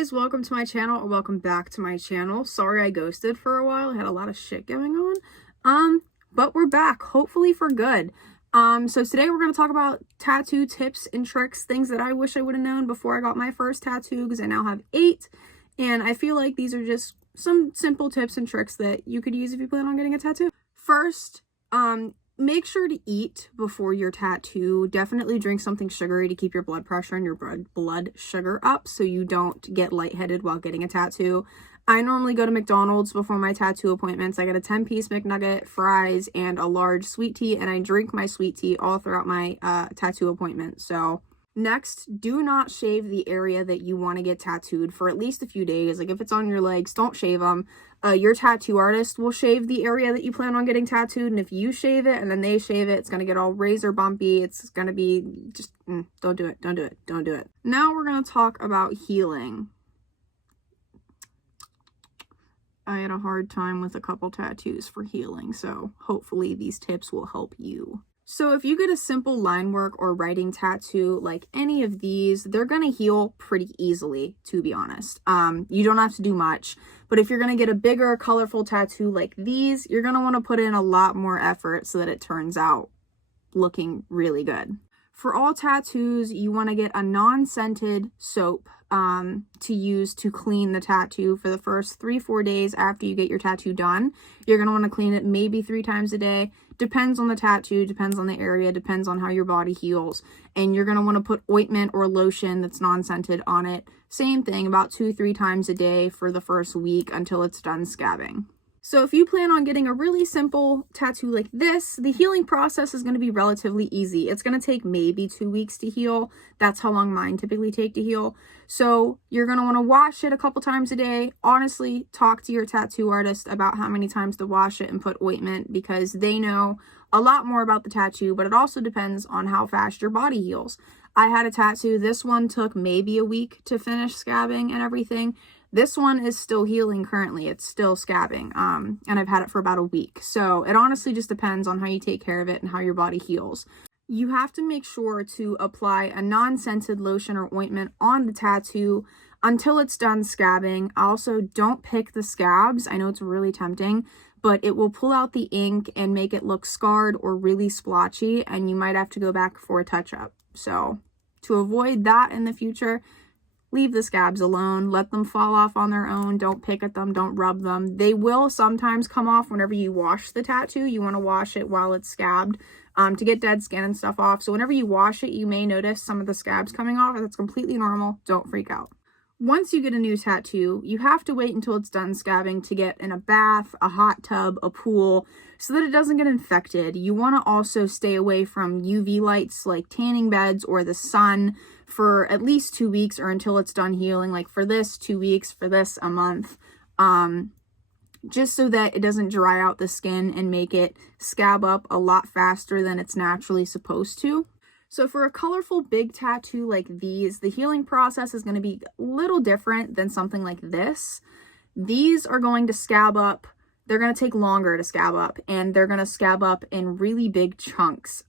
guys, welcome to my channel, or welcome back to my channel. Sorry I ghosted for a while. I had a lot of shit going on. But we're back, hopefully for good. So today we're going to talk about tattoo tips and tricks, things that I wish I would have known before I got my first tattoo, because I now have 8, and I feel like these are just some simple tips and tricks that you could use if you plan on getting a tattoo. First, make sure to eat before your tattoo. Definitely drink something sugary to keep your blood pressure and your blood sugar up so you don't get lightheaded while getting a tattoo. I normally go to McDonald's before my tattoo appointments. I get a 10-piece McNugget, fries, and a large sweet tea, and I drink my sweet tea all throughout my tattoo appointment. So next, do not shave the area that you want to get tattooed for at least a few days. Like if it's on your legs, don't shave them. Your tattoo artist will shave the area that you plan on getting tattooed, and if you shave it and then they shave it, it's going to get all razor bumpy. It's going to be just, don't do it, don't do it, don't do it. Now we're going to talk about healing. I had a hard time with a couple tattoos for healing, so hopefully these tips will help you. So if you get a simple line work or writing tattoo like any of these, they're going to heal pretty easily, to be honest. You don't have to do much, but if you're going to get a bigger, colorful tattoo like these, you're going to want to put in a lot more effort so that it turns out looking really good. For all tattoos, you want to get a non-scented soap to use to clean the tattoo for the first 3-4 days after you get your tattoo done. You're going to want to clean it maybe 3 times a day. Depends on the tattoo, depends on the area, depends on how your body heals. And you're going to want to put ointment or lotion that's non-scented on it. Same thing, about 2-3 times a day for the first week until it's done scabbing. So if you plan on getting a really simple tattoo like this, the healing process is going to be relatively easy. It's going to take maybe 2 weeks to heal. That's how long mine typically take to heal. So you're going to want to wash it a couple times a day. Honestly, talk to your tattoo artist about how many times to wash it and put ointment, because they know a lot more about the tattoo, but it also depends on how fast your body heals. I had a tattoo. This one took maybe a week to finish scabbing and everything. This one is still healing currently. It's still scabbing, and I've had it for about a week. So it honestly just depends on how you take care of it and how your body heals. You have to make sure to apply a non-scented lotion or ointment on the tattoo until it's done scabbing. Also, don't pick the scabs. I know it's really tempting, but it will pull out the ink and make it look scarred or really splotchy, and you might have to go back for a touch-up. So to avoid that in the future, leave the scabs alone. Let them fall off on their own. Don't pick at them. Don't rub them. They will sometimes come off whenever you wash the tattoo. You want to wash it while it's scabbed to get dead skin and stuff off. So whenever you wash it, you may notice some of the scabs coming off. That's completely normal. Don't freak out. Once you get a new tattoo, you have to wait until it's done scabbing to get in a bath, a hot tub, a pool, so that it doesn't get infected. You want to also stay away from UV lights like tanning beds or the sun for at least 2 weeks, or until it's done healing. Like for this, 2 weeks, for this, a month, just so that it doesn't dry out the skin and make it scab up a lot faster than it's naturally supposed to. So for a colorful big tattoo like these, the healing process is going to be a little different than something like this. These are going to scab up. They're going to take longer to scab up, and they're going to scab up in really big chunks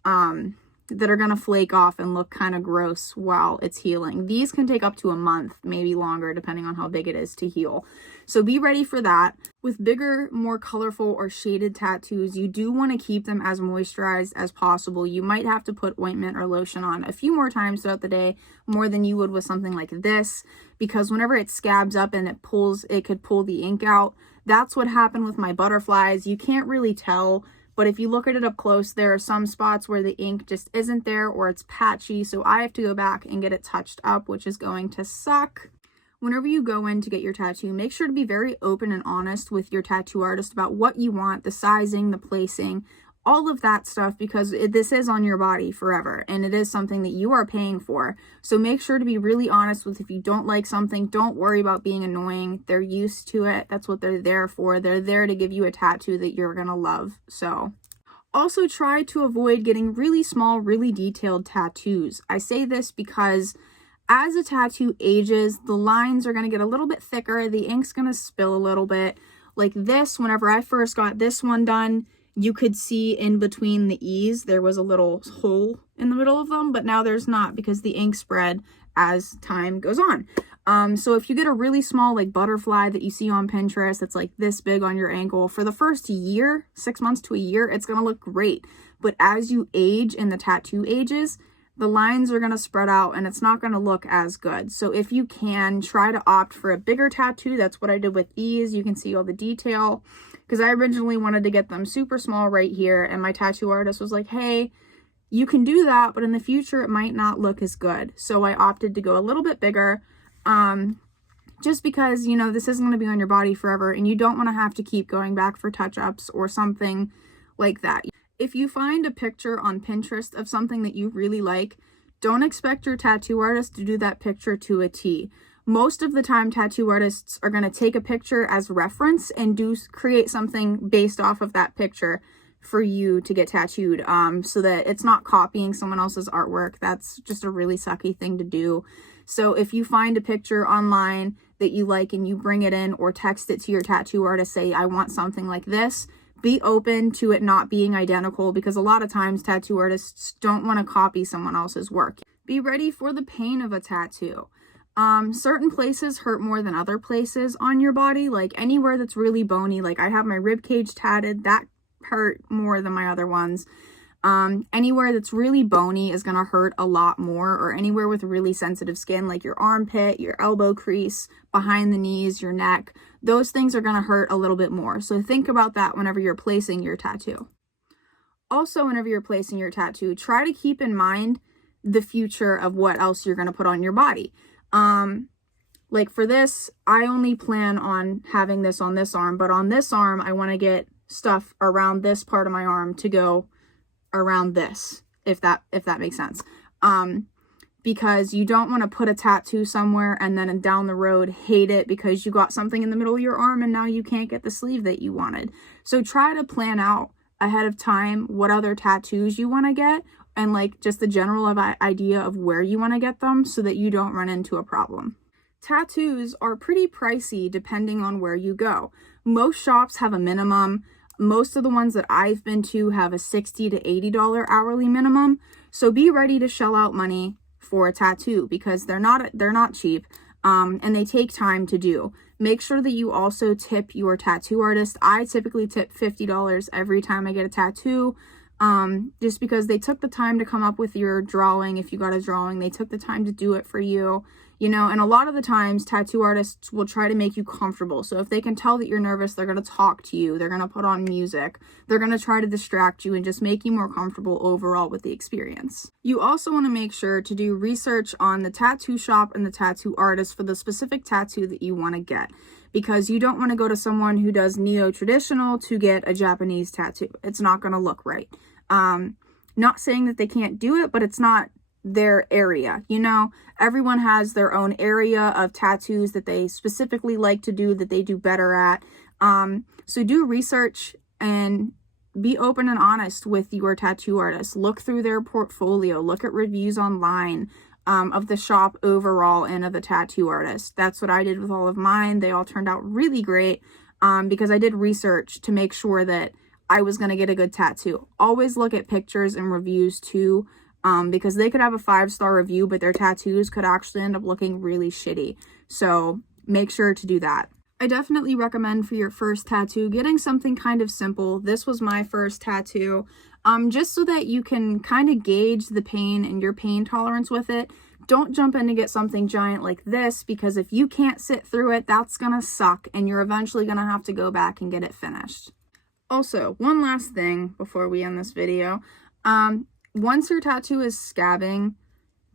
that are going to flake off and look kind of gross while it's healing. These can take up to a month, maybe longer, depending on how big it is to heal. So be ready for that. With bigger, more colorful or shaded tattoos, you do want to keep them as moisturized as possible. You might have to put ointment or lotion on a few more times throughout the day, more than you would with something like this, because whenever it scabs up and it could pull the ink out. That's what happened with my butterflies. You can't really tell, but if you look at it up close, there are some spots where the ink just isn't there, or it's patchy, so I have to go back and get it touched up, which is going to suck. Whenever you go in to get your tattoo, make sure to be very open and honest with your tattoo artist about what you want, the sizing, the placing, all of that stuff, because this is on your body forever, and it is something that you are paying for. So make sure to be really honest with, if you don't like something, don't worry about being annoying. They're used to it. That's what they're there for. They're there to give you a tattoo that you're gonna love. So also try to avoid getting really small, really detailed tattoos. I say this because as a tattoo ages, the lines are going to get a little bit thicker. The ink's going to spill a little bit. Like this, whenever I first got this one done, you could see in between the E's, there was a little hole in the middle of them, but now there's not, because the ink spread as time goes on. So if you get a really small like butterfly that you see on Pinterest that's like this big on your ankle, for the first year, 6 months to a year, it's going to look great. But as you age and the tattoo ages, the lines are going to spread out and it's not going to look as good. So if you can, try to opt for a bigger tattoo. That's what I did with these. You can see all the detail, because I originally wanted to get them super small right here, and my tattoo artist was like, hey, you can do that, but in the future it might not look as good. So I opted to go a little bit bigger, just because, you know, this isn't going to be on your body forever and you don't want to have to keep going back for touch-ups or something like that. If you find a picture on Pinterest of something that you really like, don't expect your tattoo artist to do that picture to a T. Most of the time, tattoo artists are going to take a picture as reference and create something based off of that picture for you to get tattooed, so that it's not copying someone else's artwork. That's just a really sucky thing to do. So if you find a picture online that you like and you bring it in or text it to your tattoo artist, say, I want something like this, be open to it not being identical, because a lot of times tattoo artists don't want to copy someone else's work. Be ready for the pain of a tattoo. Certain places hurt more than other places on your body, like anywhere that's really bony. Like I have my rib cage tatted, that hurt more than my other ones. Anywhere that's really bony is going to hurt a lot more, or anywhere with really sensitive skin, like your armpit, your elbow crease, behind the knees, your neck, those things are going to hurt a little bit more. So think about that whenever you're placing your tattoo. Also, whenever you're placing your tattoo, try to keep in mind the future of what else you're going to put on your body. Like for this, I only plan on having this on this arm, but on this arm, I want to get stuff around this part of my arm to go around this, if that makes sense. Because you don't want to put a tattoo somewhere and then down the road hate it because you got something in the middle of your arm and now you can't get the sleeve that you wanted. So try to plan out ahead of time what other tattoos you want to get, and like just the general idea of where you want to get them, so that you don't run into a problem. Tattoos are pretty pricey depending on where you go. Most shops have a minimum. Most of the ones that I've been to have a $60 to $80 hourly minimum. So be ready to shell out money for a tattoo, because they're not cheap, and they take time to do. Make sure that you also tip your tattoo artist. I typically tip $50 every time I get a tattoo, just because they took the time to come up with your drawing. If you got a drawing, they took the time to do it for you, you know. And a lot of the times tattoo artists will try to make you comfortable. So if they can tell that you're nervous, they're going to talk to you, they're going to put on music, they're going to try to distract you and just make you more comfortable overall with the experience. You also want to make sure to do research on the tattoo shop and the tattoo artist for the specific tattoo that you want to get, because you don't want to go to someone who does neo-traditional to get a Japanese tattoo. It's not going to look right. Not saying that they can't do it, but it's not their area, you know. Everyone has their own area of tattoos that they specifically like to do, that they do better at. So do research and be open and honest with your tattoo artist. Look through their portfolio, look at reviews online of the shop overall and of the tattoo artist. That's what I did with all of mine. They all turned out really great, because I did research to make sure that I was going to get a good tattoo. Always look at pictures and reviews too, because they could have a 5-star review, but their tattoos could actually end up looking really shitty. So make sure to do that. I definitely recommend for your first tattoo getting something kind of simple. This was my first tattoo, just so that you can kind of gauge the pain and your pain tolerance with it. Don't jump in to get something giant like this, because if you can't sit through it, that's gonna suck and you're eventually gonna have to go back and get it finished. Also, one last thing before we end this video. Once your tattoo is scabbing,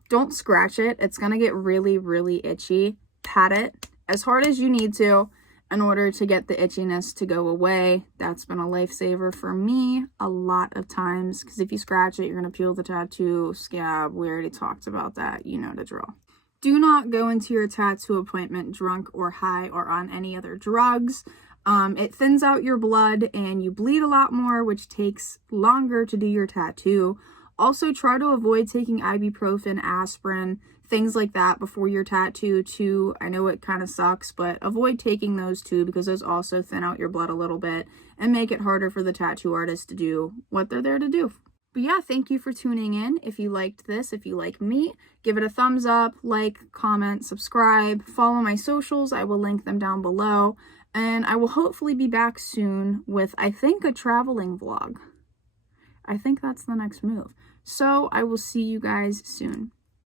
don't scratch it. It's going to get really, really itchy. Pat it as hard as you need to in order to get the itchiness to go away. That's been a lifesaver for me a lot of times, because if you scratch it, you're going to peel the tattoo, scab. We already talked about that. You know the drill. Do not go into your tattoo appointment drunk or high or on any other drugs. It thins out your blood and you bleed a lot more, which takes longer to do your tattoo. Also, try to avoid taking ibuprofen, aspirin, things like that before your tattoo too. I know it kind of sucks, but avoid taking those too, because those also thin out your blood a little bit and make it harder for the tattoo artist to do what they're there to do. But yeah, thank you for tuning in. If you liked this, if you like me, give it a thumbs up, like, comment, subscribe, follow my socials. I will link them down below. And I will hopefully be back soon with, I think, a traveling vlog. I think that's the next move. So I will see you guys soon.